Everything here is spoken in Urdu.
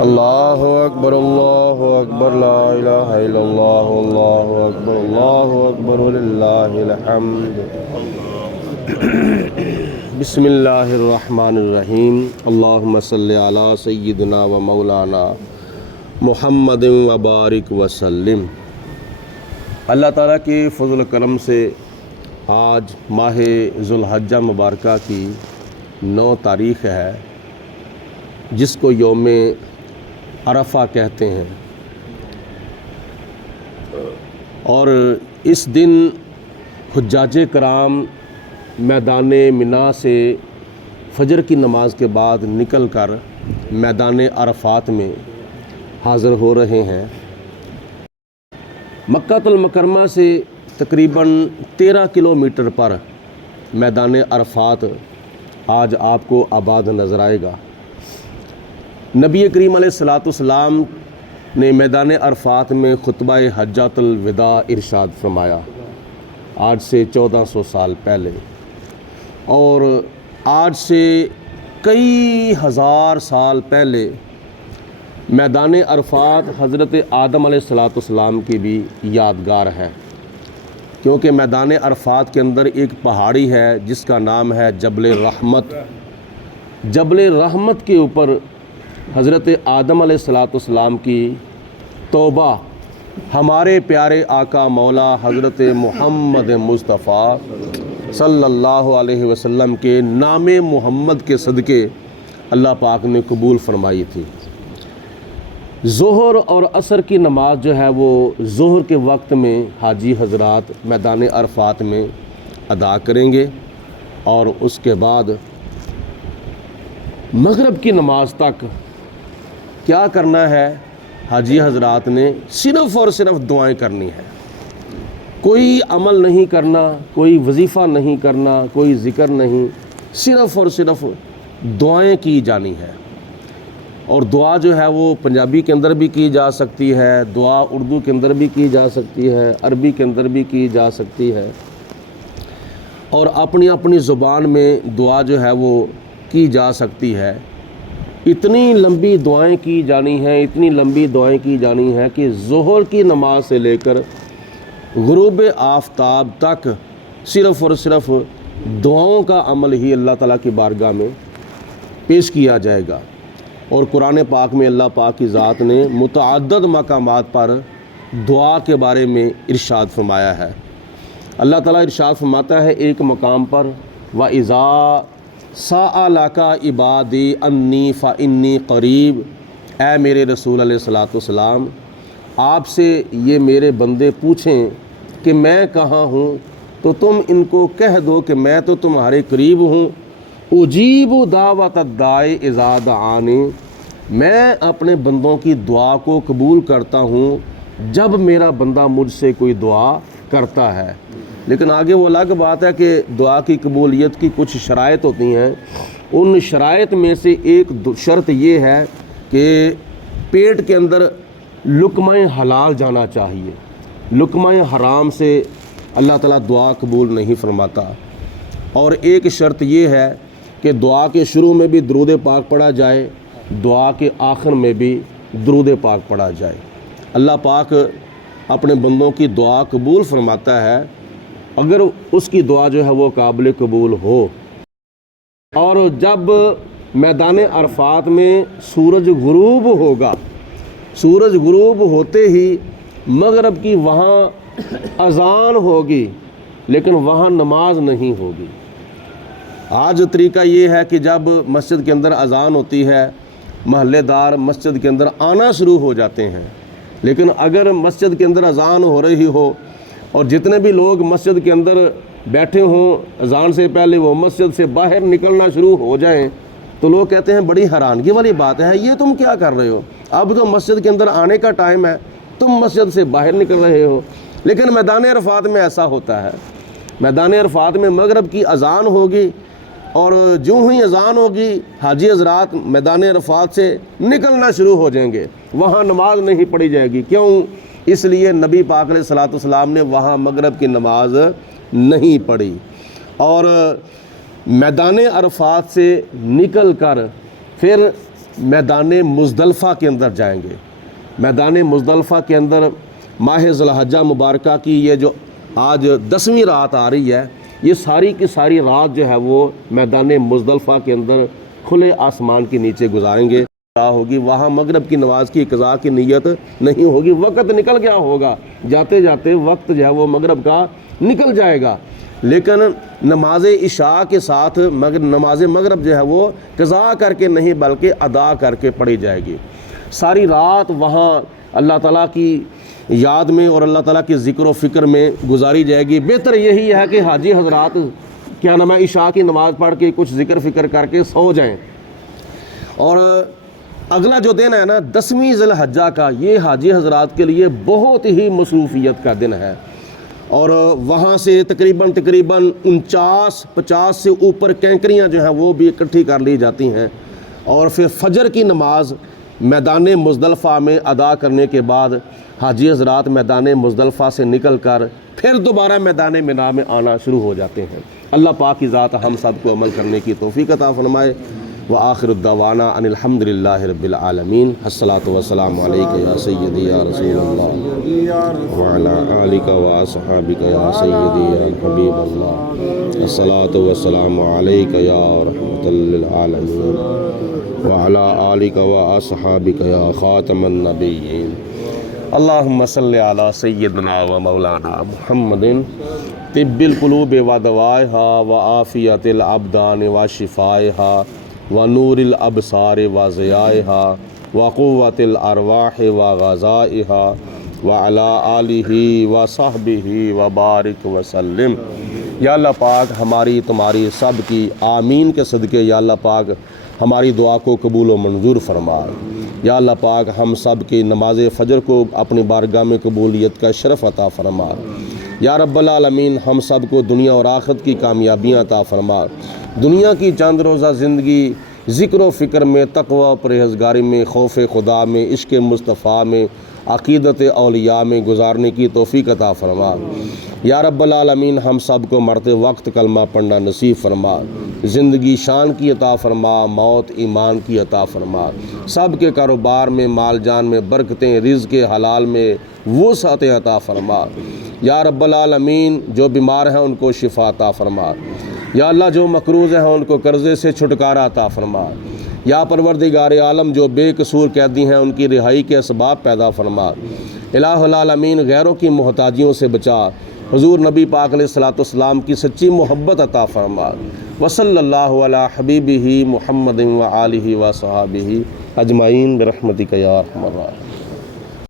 اللہ اکبر لا الہ الا اللہ اکبر وللہ الحمد۔ بسم اللہ الرحمن الرحیم۔ اللہم صلی علی سیدنا و مولانا محمد و بارک وسلم۔ اللہ تعالیٰ کے فضل و کرم سے آج ماہ ذوالحجہ مبارکہ کی 9 تاریخ ہے، جس کو یوم عرفہ کہتے ہیں، اور اس دن حجاج کرام میدان منا سے فجر کی نماز کے بعد نکل کر میدان عرفات میں حاضر ہو رہے ہیں۔ مکہ المکرمہ سے تقریباً 13 کلومیٹر پر میدان عرفات آج آپ کو آباد نظر آئے گا۔ نبی کریم علیہ السلام نے میدان عرفات میں خطبہ حجۃ الوداع ارشاد فرمایا، آج سے 1400 سال پہلے، اور آج سے کئی ہزار سال پہلے میدان عرفات حضرت آدم علیہ السلام کی بھی یادگار ہے، کیونکہ میدان عرفات کے اندر ایک پہاڑی ہے جس کا نام ہے جبل رحمت۔ جبل رحمت کے اوپر حضرت آدم علیہ السلام کی توبہ ہمارے پیارے آقا مولا حضرت محمد مصطفیٰ صلی اللہ علیہ وسلم کے نام محمد کے صدقے اللہ پاک نے قبول فرمائی تھی۔ ظہر اور عصر کی نماز جو ہے وہ ظہر کے وقت میں حاجی حضرات میدان عرفات میں ادا کریں گے، اور اس کے بعد مغرب کی نماز تک کیا کرنا ہے؟ حاجی حضرات نے صرف اور صرف دعائیں کرنی ہے، کوئی عمل نہیں کرنا، کوئی وظیفہ نہیں کرنا، کوئی ذکر نہیں، صرف اور صرف دعائیں کی جانی ہے۔ اور دعا جو ہے وہ پنجابی کے اندر بھی کی جا سکتی ہے، دعا اردو کے اندر بھی کی جا سکتی ہے، عربی کے اندر بھی کی جا سکتی ہے، اور اپنی اپنی زبان میں دعا جو ہے وہ کی جا سکتی ہے۔ اتنی لمبی دعائیں کی جانی ہیں، اتنی لمبی دعائیں کی جانی ہیں کہ ظہر کی نماز سے لے کر غروب آفتاب تک صرف اور صرف دعاؤں کا عمل ہی اللہ تعالیٰ کی بارگاہ میں پیش کیا جائے گا۔ اور قرآن پاک میں اللہ پاک کی ذات نے متعدد مقامات پر دعا کے بارے میں ارشاد فرمایا ہے۔ اللہ تعالیٰ ارشاد فرماتا ہے ایک مقام پر، وَإِذَا سَأَلَكَ عِبَادِي أَنِّي فَإِنِّي قَرِيب، اے میرے رسول علیہ السلام، آپ سے یہ میرے بندے پوچھیں کہ میں کہاں ہوں، تو تم ان کو کہہ دو کہ میں تو تمہارے قریب ہوں۔ اجیب دعوت الداعی اذا دعانی، میں اپنے بندوں کی دعا کو قبول کرتا ہوں جب میرا بندہ مجھ سے کوئی دعا کرتا ہے۔ لیکن آگے وہ الگ بات ہے کہ دعا کی قبولیت کی کچھ شرائط ہوتی ہیں، ان شرائط میں سے ایک شرط یہ ہے کہ پیٹ کے اندر لقمہ حلال جانا چاہیے، لقمہ حرام سے اللہ تعالیٰ دعا قبول نہیں فرماتا۔ اور ایک شرط یہ ہے کہ دعا کے شروع میں بھی درود پاک پڑھا جائے، دعا کے آخر میں بھی درود پاک پڑھا جائے۔ اللہ پاک اپنے بندوں کی دعا قبول فرماتا ہے اگر اس کی دعا جو ہے وہ قابل قبول ہو۔ اور جب میدان عرفات میں سورج غروب ہوگا، سورج غروب ہوتے ہی مغرب کی وہاں اذان ہوگی، لیکن وہاں نماز نہیں ہوگی۔ آج طریقہ یہ ہے کہ جب مسجد کے اندر اذان ہوتی ہے، محلے دار مسجد کے اندر آنا شروع ہو جاتے ہیں، لیکن اگر مسجد کے اندر اذان ہو رہی ہو اور جتنے بھی لوگ مسجد کے اندر بیٹھے ہوں اذان سے پہلے وہ مسجد سے باہر نکلنا شروع ہو جائیں، تو لوگ کہتے ہیں بڑی حیرانگی والی بات ہے، یہ تم کیا کر رہے ہو؟ اب تو مسجد کے اندر آنے کا ٹائم ہے، تم مسجد سے باہر نکل رہے ہو۔ لیکن میدان عرفات میں ایسا ہوتا ہے، میدان عرفات میں مغرب کی اذان ہوگی، اور جو ہی اذان ہوگی حاجی حضرات میدان عرفات سے نکلنا شروع ہو جائیں گے، وہاں نماز نہیں پڑھی جائے گی۔ کیوں؟ اس لیے نبی پاک علیہ السلام نے وہاں مغرب کی نماز نہیں پڑھی۔ اور میدان عرفات سے نکل کر پھر میدان مزدلفہ کے اندر جائیں گے۔ میدان مزدلفہ کے اندر ماہ ذی الحجہ مبارکہ کی یہ جو آج 10ویں رات آ رہی ہے، یہ ساری کی ساری رات جو ہے وہ میدان مزدلفہ کے اندر کھلے آسمان کے نیچے گزاریں گے۔ ہوگی وہاں مغرب کی نماز کی قضا کی نیت نہیں ہوگی، وقت نکل گیا ہوگا، جاتے جاتے وقت جو ہے وہ مغرب کا نکل جائے گا، لیکن نماز عشاء کے ساتھ نماز مغرب جو ہے وہ قضا کر کے نہیں بلکہ ادا کر کے پڑھی جائے گی۔ ساری رات وہاں اللہ تعالیٰ کی یاد میں اور اللہ تعالیٰ کے ذکر و فکر میں گزاری جائے گی۔ بہتر یہی ہے کہ حاجی حضرات کیا نام ہے عشاء کی نماز پڑھ کے کچھ ذکر فکر کر کے سو جائیں۔ اور اگلا جو دن ہے نا 10ویں ذی الحجہ کا، یہ حاجی حضرات کے لیے بہت ہی مصروفیت کا دن ہے، اور وہاں سے تقریباً 50 سے اوپر کینکریاں جو ہیں وہ بھی اکٹھی کر لی جاتی ہیں، اور پھر فجر کی نماز میدان مزدلفہ میں ادا کرنے کے بعد حاجی حضرات میدان مزدلفہ سے نکل کر پھر دوبارہ میدان مینا میں آنا شروع ہو جاتے ہیں۔ اللہ پاک کی ذات ہم سب کو عمل کرنے کی توفیق عطا فرمائے۔ وآخر الدعوانا ان الحمد للہ رب العالمین۔ الصلاۃ والسلام علیک یا سیدی یا رسول اللہ وعلی آلک واصحابک یا سیدی یا حبیب اللہ۔ الصلاۃ والسلام علیک یا رحمۃ للعالمین وعلی آلک واصحابک یا خاتم النبیین۔ اللہم صلی علی سیدنا و مولانا محمد طب القلوب و دوائہا و عافیت الابدان و شفائہا ونور الابصار و ضیائہا وقوت الارواح و غذائہا وعلی آلہ و صحبہ وبارک وسلم۔ یا اللہ پاک ہماری تمہاری سب کی آمین کے صدقے یا اللہ پاک ہماری دعا کو قبول و منظور فرما۔ یا اللہ پاک ہم سب کی نماز فجر کو اپنی بارگاہ میں قبولیت کا شرف عطا فرما۔ یا رب العالمین ہم سب کو دنیا اور آخرت کی کامیابیاں عطا فرما۔ دنیا کی چند روزہ زندگی ذکر و فکر میں، تقوی پرہیزگاری میں، خوف خدا میں، عشق مصطفیٰ میں، عقیدت اولیاء میں گزارنے کی توفیق عطا فرما۔ یا رب العالمین ہم سب کو مرتے وقت کلمہ پڑھنا نصیب فرما۔ زندگی شان کی عطا فرما، موت ایمان کی عطا فرما۔ سب کے کاروبار میں، مال جان میں برکتیں، رزق حلال میں وسعت عطا فرما۔ یا رب العالمین جو بیمار ہیں ان کو شفا عطا فرما۔ یا اللہ جو مقروض ہیں ان کو قرضے سے چھٹکارا عطا فرما۔ یا پروردگار عالم جو بے قصور قیدی ہیں ان کی رہائی کے اسباب پیدا فرما۔ الہ العالمین غیروں کی محتاجیوں سے بچا۔ حضور نبی پاک علیہ الصلوۃ والسلام کی سچی محبت عطا فرما۔ وصلی اللہ علی حبیبہ محمد و آلہ و صحابہ اجمعین برحمتک یا ارحم الراحمین۔